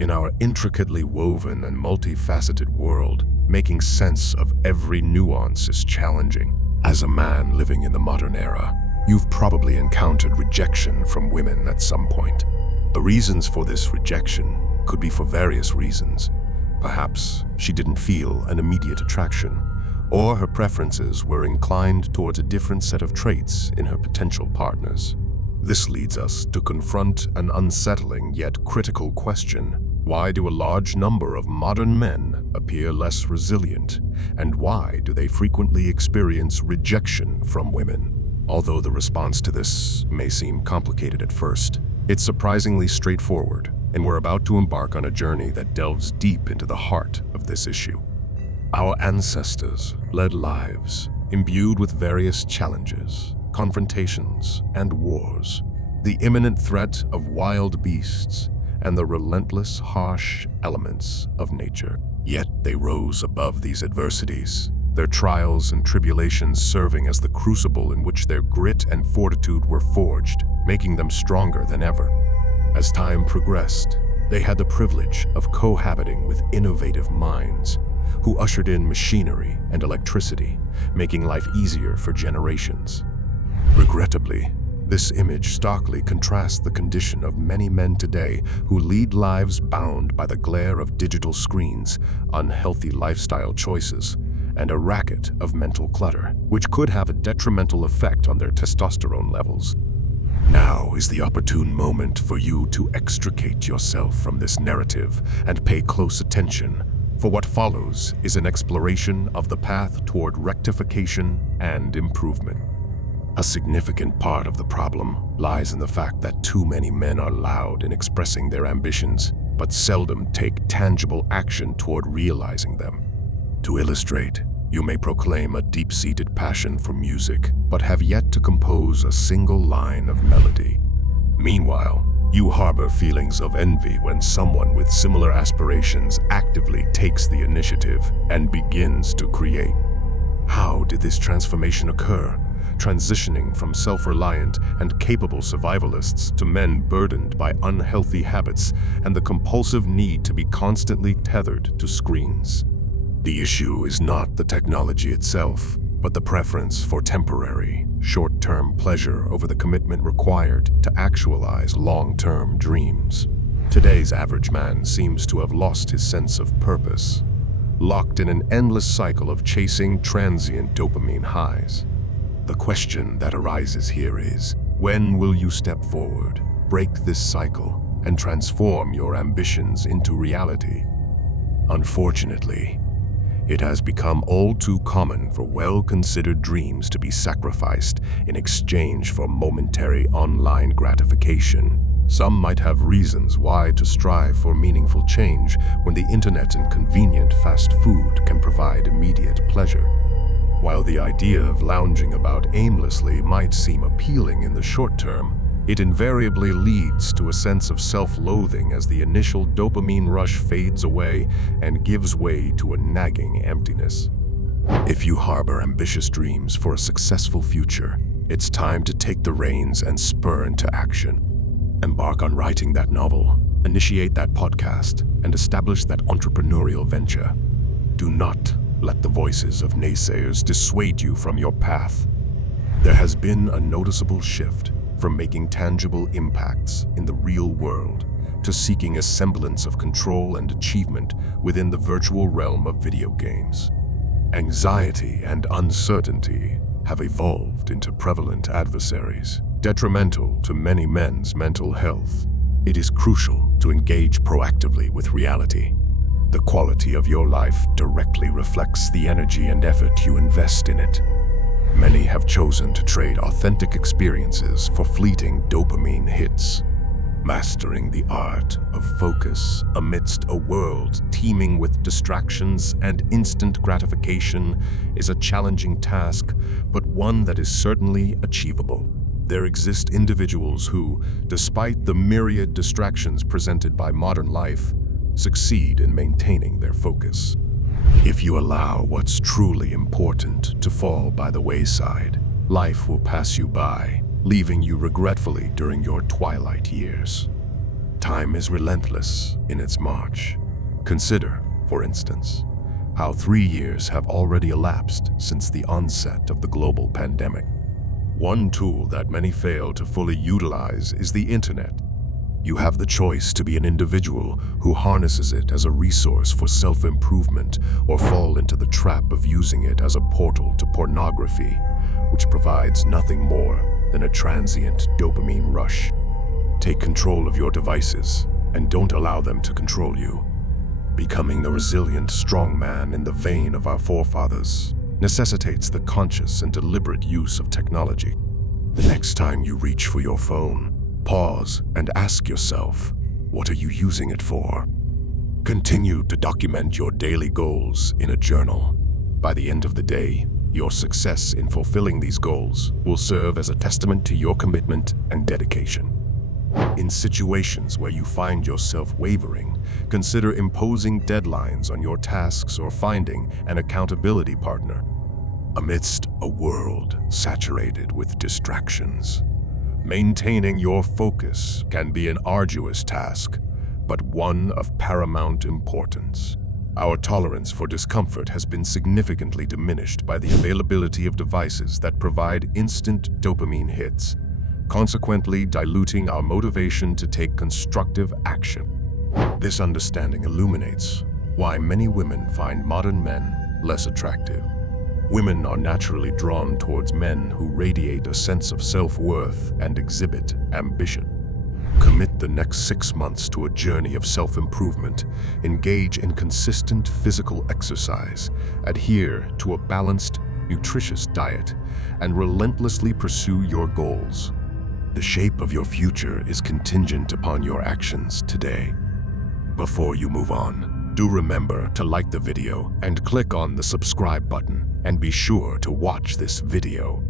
In our intricately woven and multifaceted world, making sense of every nuance is challenging. As a man living in the modern era, you've probably encountered rejection from women at some point. The reasons for this rejection could be for various reasons. Perhaps she didn't feel an immediate attraction, or her preferences were inclined towards a different set of traits in her potential partners. This leads us to confront an unsettling yet critical question. Why do a large number of modern men appear less resilient, and why do they frequently experience rejection from women? Although the response to this may seem complicated at first, it's surprisingly straightforward, and we're about to embark on a journey that delves deep into the heart of this issue. Our ancestors led lives imbued with various challenges, confrontations, and wars, the imminent threat of wild beasts, and the relentless, harsh elements of nature. Yet they rose above these adversities, their trials and tribulations serving as the crucible in which their grit and fortitude were forged, making them stronger than ever. As time progressed, they had the privilege of cohabiting with innovative minds who ushered in machinery and electricity, making life easier for generations. Regrettably, this image starkly contrasts the condition of many men today who lead lives bound by the glare of digital screens, unhealthy lifestyle choices, and a racket of mental clutter, which could have a detrimental effect on their testosterone levels. Now is the opportune moment for you to extricate yourself from this narrative and pay close attention, for what follows is an exploration of the path toward rectification and improvement. A significant part of the problem lies in the fact that too many men are loud in expressing their ambitions, but seldom take tangible action toward realizing them. To illustrate, you may proclaim a deep-seated passion for music, but have yet to compose a single line of melody. Meanwhile, you harbor feelings of envy when someone with similar aspirations actively takes the initiative and begins to create. How did this transformation occur? Transitioning from self-reliant and capable survivalists to men burdened by unhealthy habits and the compulsive need to be constantly tethered to screens. The issue is not the technology itself, but the preference for temporary, short-term pleasure over the commitment required to actualize long-term dreams. Today's average man seems to have lost his sense of purpose, locked in an endless cycle of chasing transient dopamine highs. The question that arises here is, when will you step forward, break this cycle, and transform your ambitions into reality? Unfortunately, it has become all too common for well-considered dreams to be sacrificed in exchange for momentary online gratification. Some might have reasons why to strive for meaningful change when the internet and convenient fast food can provide immediate pleasure. While the idea of lounging about aimlessly might seem appealing in the short term, it invariably leads to a sense of self-loathing as the initial dopamine rush fades away and gives way to a nagging emptiness. If you harbor ambitious dreams for a successful future, it's time to take the reins and spur into action. Embark on writing that novel, initiate that podcast, and establish that entrepreneurial venture. Do not let the voices of naysayers dissuade you from your path. There has been a noticeable shift from making tangible impacts in the real world to seeking a semblance of control and achievement within the virtual realm of video games. Anxiety and uncertainty have evolved into prevalent adversaries, detrimental to many men's mental health. It is crucial to engage proactively with reality. The quality of your life directly reflects the energy and effort you invest in it. Many have chosen to trade authentic experiences for fleeting dopamine hits. Mastering the art of focus amidst a world teeming with distractions and instant gratification is a challenging task, but one that is certainly achievable. There exist individuals who, despite the myriad distractions presented by modern life, succeed in maintaining their focus. If you allow what's truly important to fall by the wayside, life will pass you by, leaving you regretfully during your twilight years. Time is relentless in its march. Consider, for instance, how 3 years have already elapsed since the onset of the global pandemic. One tool that many fail to fully utilize is the internet. You have the choice to be an individual who harnesses it as a resource for self-improvement or fall into the trap of using it as a portal to pornography, which provides nothing more than a transient dopamine rush. Take control of your devices and don't allow them to control you. Becoming the resilient, strong man in the vein of our forefathers necessitates the conscious and deliberate use of technology. The next time you reach for your phone, pause and ask yourself, what are you using it for? Continue to document your daily goals in a journal. By the end of the day, your success in fulfilling these goals will serve as a testament to your commitment and dedication. In situations where you find yourself wavering, consider imposing deadlines on your tasks or finding an accountability partner. Amidst a world saturated with distractions, maintaining your focus can be an arduous task, but one of paramount importance. Our tolerance for discomfort has been significantly diminished by the availability of devices that provide instant dopamine hits, consequently diluting our motivation to take constructive action. This understanding illuminates why many women find modern men less attractive. Women are naturally drawn towards men who radiate a sense of self-worth and exhibit ambition. Commit the next 6 months to a journey of self-improvement, engage in consistent physical exercise, adhere to a balanced, nutritious diet, and relentlessly pursue your goals. The shape of your future is contingent upon your actions today. Before you move on, do remember to like the video and click on the subscribe button, and be sure to watch this video